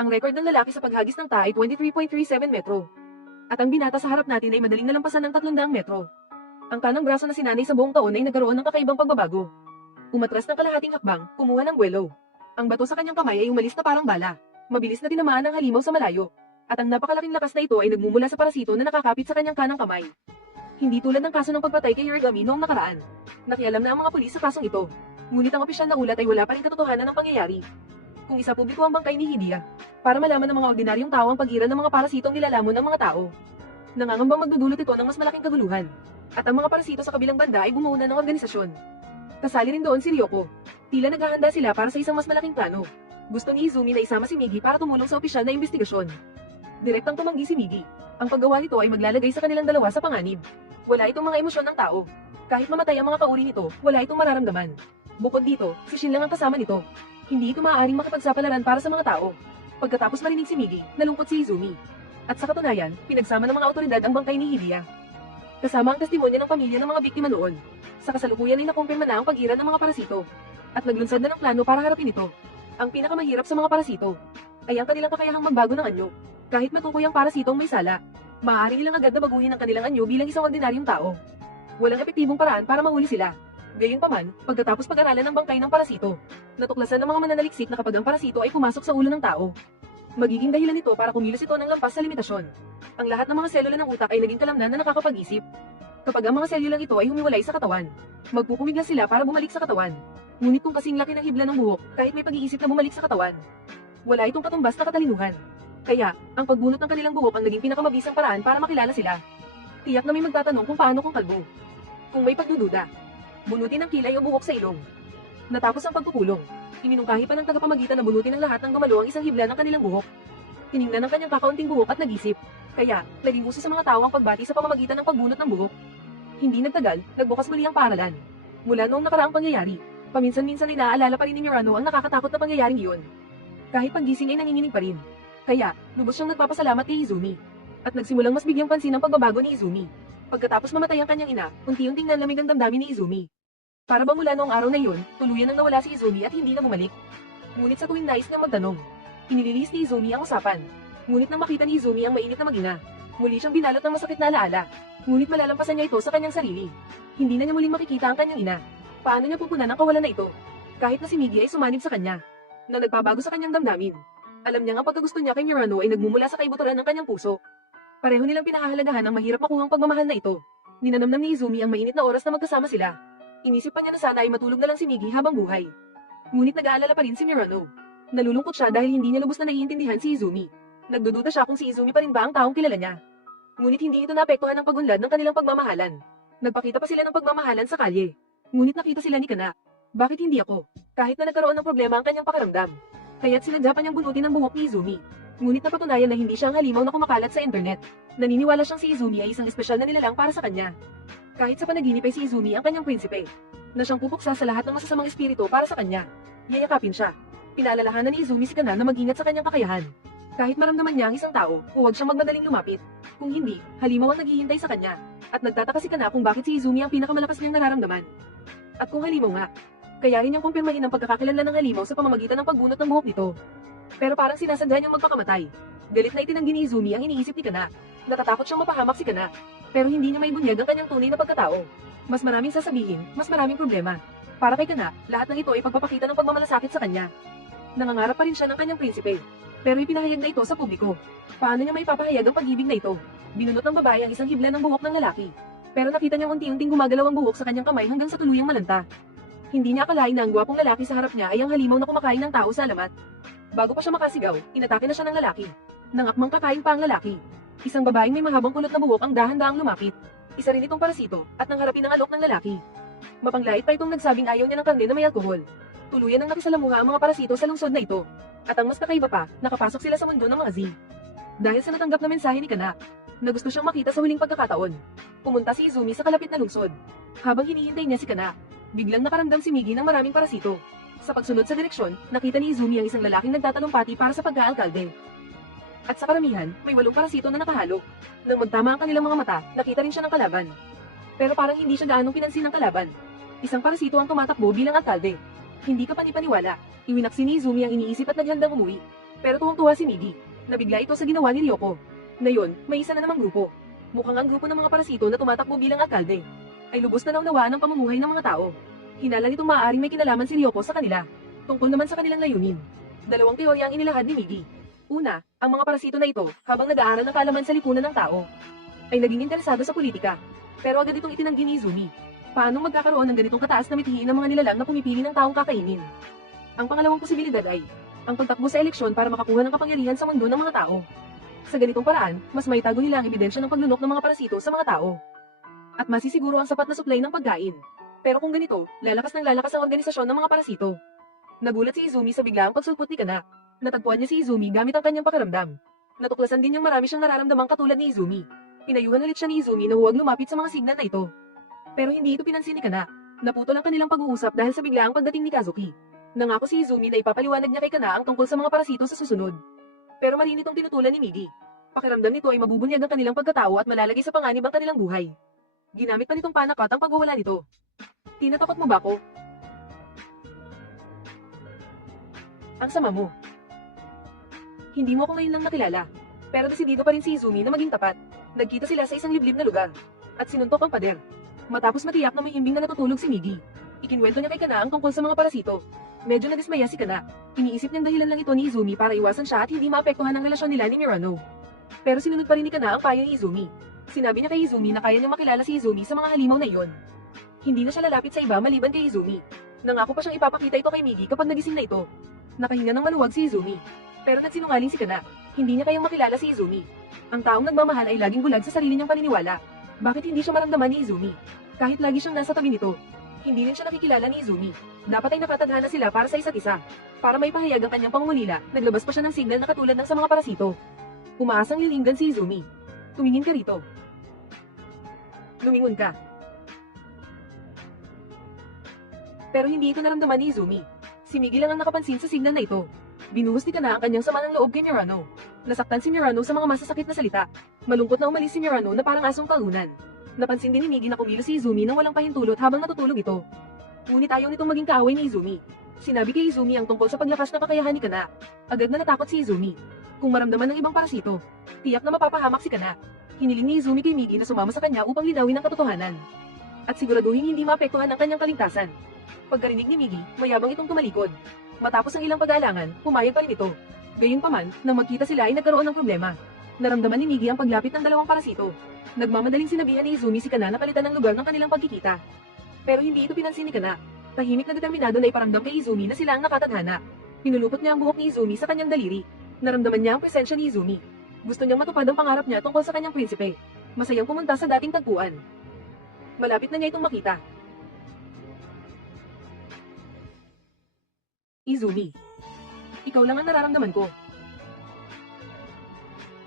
Ang record ng lalaki sa paghagis ng ta ay 23.37 metro. At ang binata sa harap natin ay madaling nalampasan ng 300 metro. Ang kanang braso na sinanay sa buong taon ay nagkaroon ng kakaibang pagbabago. Umatras ng kalahating hakbang, kumuha ng buwelo. Ang bato sa kanyang kamay ay umalis na parang bala. Mabilis na tinamaan ng halimaw sa malayo. At ang napakalaking lakas na ito ay nagmumula sa parasito na nakakapit sa kanyang kanang kamay. Hindi tulad ng kaso ng pagpatay kay Yorigami noong nakaraan. Nakialam na ang mga pulis sa kasong ito. Ngunit ang opisyal na ulat ay wala pa rin katotohanan ng pangyayari. Kung isa publiko ang bangkay ni Hidia, para malaman ng mga ordinaryong tao ang pagiran ng mga parasitong nilalamon ng mga tao. Nangangambang magdudulot ito ng mas malaking kaguluhan. At ang mga parasito sa kabilang banda ay bumuo na ng organisasyon. Kasali rin doon si Ryoko. Tila naghahanda sila para sa isang mas malaking plano. Gusto ni Izumi na isama si Migi para tumulong sa opisyal na investigasyon. Direktang tumanggi si Migi. Ang paggawa nito ay maglalagay sa kanilang dalawa sa panganib. Wala itong mga emosyon ng tao. Kahit mamatay ang mga kauri nito, wala itong mararamdaman. Bukod dito, si Shin lang ang kasama nito. Hindi ito maaaring makipagsapalaran para sa mga tao. Pagkatapos marinig si Migi, nalungkot si Izumi. At sa katunayan, pinagsama ng mga awtoridad ang bangkay ni Hidia. Kasama ang testimonya ng pamilya ng mga biktima noon. Sa kasalukuyan ay nakumpirma na ang pagiran ng mga parasito. At naglunsad na ng plano para harapin ito. Ang pinakamahirap sa mga parasito ay ang kanilang kakayahang magbago ng anyo. Kahit matukoy ang parasitong may sala, maaari nilang agad na baguhin ang kanilang anyo bilang isang ordinaryong tao. Walang epektibong paraan para mahuli sila. Gayunpaman, pagkatapos pag-aralan ng bangkay ng parasito, natuklasan ng mga mananaliksik na kapag ang parasito ay pumasok sa ulo ng tao, magiging dahilan ito para kumilos ito ng lampas sa limitasyon. Ang lahat ng mga selula ng utak ay naging kalamnan na nakakapag-isip. Kapag ang mga selula ito ay humiwalay sa katawan, magpupumiglas sila para bumalik sa katawan. Ngunit kung kasing laki ng hibla ng buhok, kahit may pag-iisip na bumalik sa katawan, wala itong katumbas na katalinuhan. Kaya, ang pagbunot ng kanilang buhok ang naging pinakamabisang paraan para makilala sila. Tiyak na may magtatanong kung paano kung kalbo. Kung may pagdududa, bunutin ang kilay o buhok sa ilong. Natapos ang pagpupulong, iminungkahi pa ng tagapamagitan na bunutin ng lahat ng gumalo ang isang hibla ng kanilang buhok. Tiningnan ng kanyang kakaunting buhok at nag-isip. Kaya, naging uso sa mga tao ang pagbati sa pamamagitan ng pagbunot ng buhok. Hindi nagtagal, nagbukas muli ang paaralan. Mula noong nakaraang pangyayari, paminsan-minsan ay naaalala pa rin ni Murano ang nakakatakot na pangyayaring iyon. Kahit paggising ay nanginginig pa rin. Kaya, lubos siyang nagpapasalamat kay Izumi. At nagsimulang mas bigyang pansin ang pagbabago ni Izumi. Pagkatapos mamatay ang kanyang ina, unti-unting nanlamig ang damdamin ni Izumi. Para bang mula noong araw na iyon, tuluyan nang nawala si Izumi at hindi na bumalik. Ngunit sa tuwing nais niyang magtanong, inililis ni Izumi ang usapan. Ngunit nang makita ni Izumi ang mainit na mag-ina, muli siyang binalot ng masakit na alaala. Ngunit malalampasan niya ito sa kanyang sarili. Hindi na niya muling makikita ang kanyang ina. Paano niya pupunan ang kawalan na ito? Kahit na si Migi ay sumanib sa kanya, na nagbabago sa kanyang damdamin. Alam niya nga pagkagusto niya kay Murano ay nagmumula sa kaibuturan ng kanyang puso. Pareho nilang pinahahalagahan ang mahirap makuhang pagmamahal na ito. Ninanamnam ni Izumi ang mainit na oras na magkasama sila. Inisip pa niya na sana ay matulog na lang si Migi habang buhay. Ngunit nag-aalala pa rin si Murano. Nalulungkot siya dahil hindi niya lubos na naiintindihan si Izumi. Nagdududa siya kung si Izumi pa rin ba ang taong kilala niya. Ngunit hindi ito naapektuhan ng pagunlad ng kanilang pagmamahalan. Nagpakita pa sila ng pagmamahalan sa kalye. Ngunit nakita sila ni Kana. Bakit hindi ako? Kahit na nagkaroon ng problema ang kanyang pakiramdam. Kaya't sinadya pa niyang bunutin ang buhok ni Izumi. Ngunit napatunayan na hindi siya ang halimaw na kumakalat sa internet. Naniniwala siyang si Izumi ay isang espesyal na nilalang para sa kanya. Kahit sa panaginip ay si Izumi ang kanyang prinsipe, na siyang pupuksa sa lahat ng masasamang espiritu para sa kanya. Yayakapin siya. Pinaalalahanan ni Izumi si Kana na mag-ingat sa kanyang kakayahan. Kahit maramdaman niya ang isang tao, huwag siyang magmadaling lumapit. Kung hindi, halimaw ang naghihintay sa kanya. At nagtataka si Kana kung bakit si Izumi ang pinakamalakas niyang nararamdaman. At kung halimaw nga, kaya rin niyang kumpirmahin ang pagkakakilanlan ng halimaw sa pamamagitan ng pagbunot ng buhok nito. Pero parang sinasadya niyang magpakamatay. Galit na itinanggi ni Izumi ang iniisip ni Kana. Natatakot siyang mapahamak si Kana. Pero hindi niya maibunyag ang kanyang tunay na pagkatao. Mas maraming sasabihin, mas maraming problema. Para kay Kana, lahat ng ito ay pagpapakita ng pagmamalasakit sa kanya. Nangangarap pa rin siya ng kanyang prinsipe. Pero ipinahayag na ito sa publiko. Paano niya maipapahayag ang pag-ibig na ito? Binunot ng babae ang isang hibla ng buhok ng lalaki. Pero nakita niya unti-unting gumagalaw ang buhok sa kanyang kamay hanggang sa tuluyang malanta. Hindi niya akalain na ang gwapong lalaki sa harap niya ay ang halimaw na kumakain ng tao sa alamat. Bago pa siya makasigaw, inatake na siya ng lalaki. Nangakmang kakain pa ang lalaki. Isang babaeng may mahabang kulot na buhok ang dahan-dahang lumapit. Isa rin itong parasito, at nang harapin ang alok ng lalaki. Mapanglait pa itong nagsabing ayaw niya ng karne na may alkohol. Tuluyan nang nakisalamuha ang mga parasito sa lungsod na ito. At ang mas kakaiba pa, nakapasok sila sa mundo ng mga Z. Dahil sa natanggap na mensahe ni Kana, na gusto siyang makita sa huling pagkakataon, pumunta si Izumi sa kalapit na lungsod. Habang hinihintay niya si Kana, biglang nakaramdam si Migi ng maraming parasito. Sa pagsunod sa direksyon, nakita ni Izumi ang isang lalaking nagtatalumpati para sa pagka-alkalde. At sa karamihan, may 8 parasito na nakahalo. Nang magtama ang kanilang mga mata, nakita rin siya ng kalaban. Pero parang hindi siya gaanong pinansin ng kalaban. Isang parasito ang tumatakbo bilang alkalde. Hindi ka panipaniwala. Iwinaksi ni Izumi ang iniisip at naghandang umuwi. Pero tuwang-tuwa si Miggy. Nabigla ito sa ginawa ni Ryoko. Ngayon, may isa na namang grupo. Mukhang ang grupo ng mga parasito na tumatakbo bilang alkalde ay lubos na naunawaan ang pamumuhay ng mga tao. Hinala nitong maaaring may kinalaman si Ryoko sa kanila. Tungkol naman sa kanilang layunin. Dalawang teorya ang inilahad ni Miggy. Una, ang mga parasito na ito, habang nag-aaral ng kaalaman sa lipunan ng tao, ay naging interesado sa politika. Pero agad itong itinanggi ni Izumi. Paanong magkakaroon ng ganitong kataas na mithiin ng mga nilalang na pumipili ng taong kakainin? Ang pangalawang posibilidad ay ang pagtakbo sa eleksyon para makakuha ng kapangyarihan sa mundo ng mga tao. Sa ganitong paraan, mas maitago nila ang ebidensya ng paglunok ng mga parasito sa mga tao. At masisiguro ang sapat na supply ng pagkain. Pero kung ganito, lalakas ang organisasyon ng mga parasito. Nagulat si Izumi sa biglaang pagsulpot ni Kana. Natagpuan niya si Izumi gamit ang kanyang pakiramdam. Natuklasan din niyang marami siyang nararamdamang katulad ni Izumi. Pinayuhan ulit siya ni Izumi na huwag lumapit sa mga signal na ito. Pero hindi ito pinansin ni Kana. Naputol ang kanilang pag-uusap dahil sa biglaang pagdating ni Kazuki. Nangako si Izumi na ipapaliwanag niya kay Kana ang tungkol sa mga parasito sa susunod. Pero marinit itong tinutulan ni Miggy. Pakiramdam nito ay mabubunyag ang kanilang pagkatao at malalagay sa panganib ang kanilang buhay. Ginamit pa nitong panakot ang pagwawala nito. Tinatakot mo ba ako? Ang sama mo. Hindi mo ako ngayon lang nakilala. Pero desidido pa rin si Izumi na maging tapat. Nagkita sila sa isang liblib na lugar. At sinuntok ang pader. Matapos matiyak na may himbing na natutulog si Miggy. Ikinwento niya kay Kana ang tungkol sa mga parasito. Medyo nadismaya si Kana. Iniisip niyang dahilan lang ito ni Izumi para iwasan siya at hindi maapektuhan ang relasyon nila ni Mirano. Pero sinunod pa rin ni Kana ang payo ni Izumi. Sinabi niya kay Izumi na kaya niyang makilala si Izumi sa mga halimaw na iyon. Hindi na siya lalapit sa iba maliban kay Izumi. Nangako pa siyang ipapakita ito kay Miggy kapag nagising na ito. Nakahinga ng maluwag si Izumi. Pero nagsinungaling si Kana. Hindi niya kayang makilala si Izumi. Ang taong nagmamahal ay laging bulag sa sarili niyang paniniwala. Bakit hindi siya maramdaman ni Izumi? Kahit lagi siyang nasa tabi nito. Hindi rin siya nakikilala ni Izumi. Dapat ay nakatadhana sila para sa isa't isa. Para may pahayag ang kanyang pangungulila, naglabas pa siya ng signal na katulad ng sa mga parasito. Umaasang lilinggan si Izumi. Tumingin ka rito. Lumingon ka. Pero hindi ito naramdaman ni Izumi. Si Miggy lang ang nakapansin sa signal na ito. Binuhos ni Kana ang kanyang sama ng loob kay Mirano. Nasaktan si Mirano sa mga masasakit na salita. Malungkot na umalis si Mirano na parang asong kalunan. Napansin din ni Miggy na kumilos si Izumi nang walang pahintulot habang natutulog ito. Ngunit ayaw nitong maging kaaway ni Izumi. Sinabi kay Izumi ang tungkol sa paglakas na kakayahan ni Kana. Agad na natakot si Izumi. Kung maramdaman ng ibang parasito, tiyak na mapapahamak si Kana. Hiniling ni Izumi kay Miggy na sumama sa kanya upang linawin ang katotohanan. At siguraduhin hindi maapektuhan ang kanyang kaligtasan. Pagkarinig ni Miggy, mayabang itong tumalikod. Matapos ang ilang pag-aalangan, pumayag pa rin ito. Gayunpaman, nang magkita sila ay nagkaroon ng problema. Naramdaman ni Miggy ang paglapit ng dalawang parasito. Nagmamadaling sinabihan ni Izumi si Kana na palitan ng lugar ng kanilang pagkikita. Pero hindi ito pinansin ni Kana. Tahimik na determinado na iparamdam kay Izumi na sila ang nakatadhana. Pinulupot niya ang buhok ni Izumi sa kanyang daliri. Naramdaman niya ang presensya ni Izumi. Gusto niyang matupad ang pangarap niya tungkol sa kanyang prinsipe. Masayang pumunta sa dating tagpuan. Malapit na niya itong makita. Izumi. Ikaw lang ang nararamdaman ko.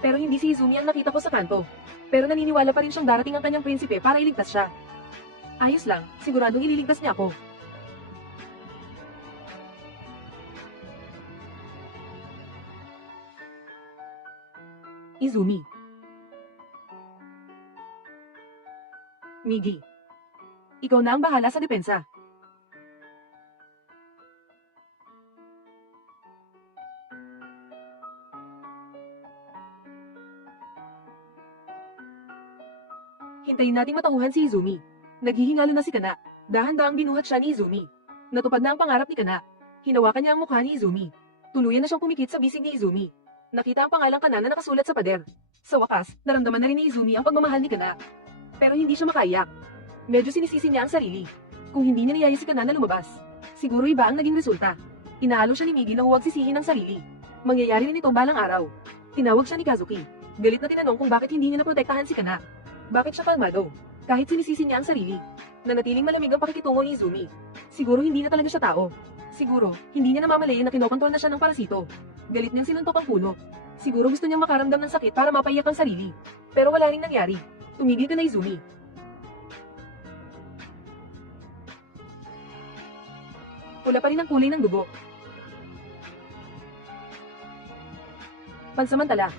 Pero hindi si Izumi ang nakita ko sa kanto. Pero naniniwala pa rin siyang darating ang kanyang prinsipe para iligtas siya. Ayos lang, siguradong ililigtas niya ako. Izumi. Miggy. Ikaw na ang bahala sa depensa. Hintayin nating matauhan si Izumi. Naghihingalo na si Kana. Dahan-dahang binuhat siya ni Izumi. Natupad na ang pangarap ni Kana. Hinawakan niya ang mukha ni Izumi. Tuluyan na siyang pumikit sa bisig ni Izumi. Nakita ang pangalang Kana na nakasulat sa pader. Sa wakas, naramdaman na rin ni Izumi ang pagmamahal ni Kana. Pero hindi siya makaiyak. Medyo sinisisi niya ang sarili. Kung hindi niya niyaya si Kana na lumabas, siguro iba ang naging resulta. Inaalo siya ni Miggy na huwag sisihin ang sarili. Mangyayari rin ito balang araw. Tinawag siya ni Kazuki. Galit na tinanong kung bakit hindi niya naprotektahan si Kana. Bakit siya kalmado? Kahit sinisisi niya ang sarili. Nanatiling malamig ang pakikitungo ni Izumi. Siguro hindi na talaga siya tao. Siguro, hindi niya namamalayan na kinokontrol na siya ng parasito. Galit niyang sinuntok ang puno. Siguro gusto niyang makaramdam ng sakit para mapaiyak ang sarili. Pero wala ring nangyari. Tumigil ka na, Izumi. Pula pa rin ang kulay ng dugo. Pansamantala,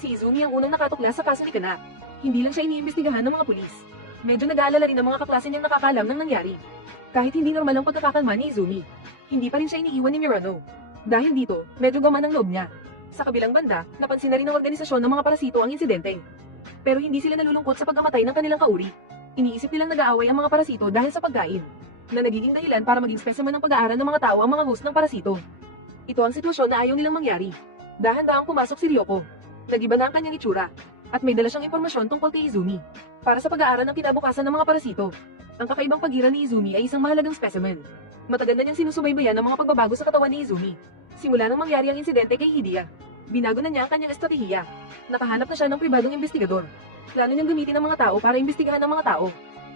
si Izumi ang unang nakatuklas sa kaso ni Kana. Hindi lang siya iniimbestigahan ng mga pulis. Medyo nag-aalala rin ang mga kaklase niyang nakakaalam ng nangyari. Kahit hindi normal ang pagkakakalma ni Izumi, hindi pa rin siya iniiwan ni Mirano. Dahil dito, medyo gaman ang loob niya. Sa kabilang banda, napansin na rin ng organisasyon ng mga parasito ang insidente. Pero hindi sila nalulungkot sa pagkamatay ng kanilang kauri. Iniisip nilang nag-aaway ang mga parasito dahil sa pagkain, na nagiging dahilan para maging specimen ng pag-aaral ng mga tao ang mga host ng parasito. Ito ang sitwasyon na ayaw nilang mangyari. Dahan-dahang pumasok si Ryoko. Nag-iba na ang kanyang itsura, at may dala siyang impormasyon tungkol kay Izumi. Para sa pag-aaral ng kinabukasan ng mga parasito. Ang kakaibang pagiran ni Izumi ay isang mahalagang specimen. Matagal na niyang sinusubaybayan ang mga pagbabago sa katawan ni Izumi. Simula nang mangyari ang insidente kay Hidia, binago na niya ang kanyang estratehiya. Nakahanap na siya ng pribadong investigador. Plano niyang gamitin ang mga tao para imbestigahan ang mga tao.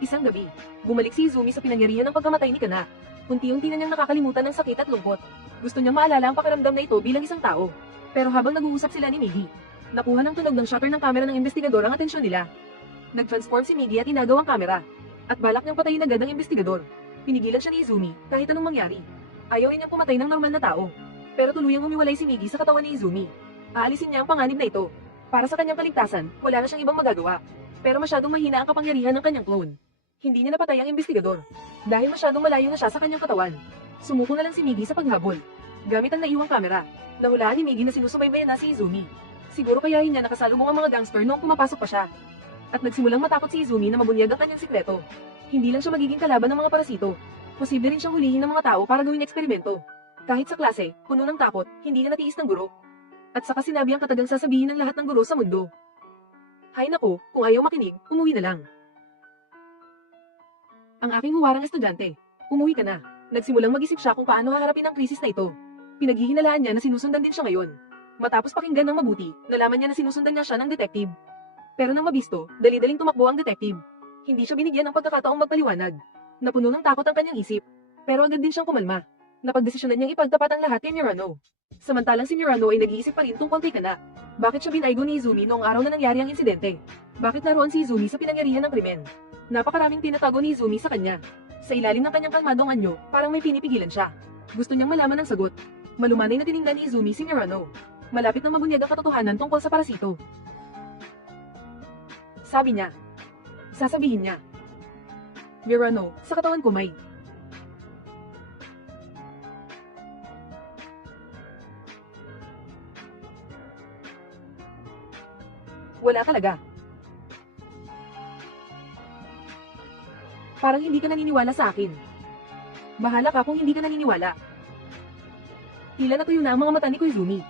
Isang gabi, bumalik si Izumi sa pinangyarihan ng pagkamatay ni Kana. Unti-unti na niyang nakakalimutan ng sakit at lungkot. Gusto niyang maalala ang pakiramdam na ito bilang isang tao. Pero habang nag-uusap sila ni Migi, nakuha ng tunog ng shutter ng kamera ng investigador ang atensyon nila. Nag-transform si Migi at inagaw ang kamera. At balak niyang patayin agad ang investigador. Pinigilan siya ni Izumi kahit anong mangyari. Ayaw rin niyang pumatay ng normal na tao. Pero tuluyang humiwalay si Migi sa katawan ni Izumi. Aalisin niya ang panganib na ito. Para sa kanyang kaligtasan, wala na siyang ibang magagawa. Pero masyadong mahina ang kapangyarihan ng kanyang clone. Hindi niya napatay ang investigador. Dahil masyadong malayo na siya sa kanyang katawan. Sumuko na lang si Migi sa paghabol. Gamit ang naiwang kamera, nahulaan ni Migi na sinusubaybayan na si Izumi. Siguro kayahin niya nakasalubong ang mga gangster noong pumapasok pa siya. At nagsimulang matakot si Izumi na mabunyag ang kanyang sikreto. Hindi lang siya magiging kalaban ng mga parasito. Posible rin siyang hulihin ng mga tao para gawing eksperimento. Kahit sa klase, puno ng takot, hindi na natiis ng guro. At saka sinabi ang katagang sasabihin ng lahat ng guro sa mundo. Hay nako, kung ayaw makinig, umuwi na lang. Ang aking huwarang estudyante, umuwi ka na. Nagsimulang mag-isip siya kung paano haharapin ang krisis na ito. Pinaghihinalaan niya na sinusundan din siya ngayon. Matapos pakinggan ng mabuti, nalaman niya na sinusundan niya siya ng detective. Pero nang mabisto, dali-daling tumakbo ang detective. Hindi siya binigyan ng pagkakataong magpaliwanag. Napuno ng takot ang kanyang isip. Pero agad din siyang kumalma. Napagdesisyonan niyang ipagtapat ang lahat kay Murano. Samantalang si Murano ay nag-iisip pa rin tungkol kay Kana. Bakit siya binaygo ni Izumi noong araw na nangyari ang insidente? Bakit naroon si Izumi sa pinangyarihan ng krimen? Napakaraming tinatago ni Izumi sa kanya. Sa ilalim ng kanyang kalmadong anyo, parang may pinipigilan siya. Gusto niyang malaman ang sagot. Malumanay na tiningnan ni Izumi si Murano. Malapit na mabunyag ang katotohanan tungkol sa parasito. Sabi niya. Sasabihin niya. Murano, sa katawan ko may wala talaga. Parang hindi ka naniniwala sa akin. Bahala ka kung hindi ka naniniwala. Tila natuyo na ang mga mata ni Koizumi.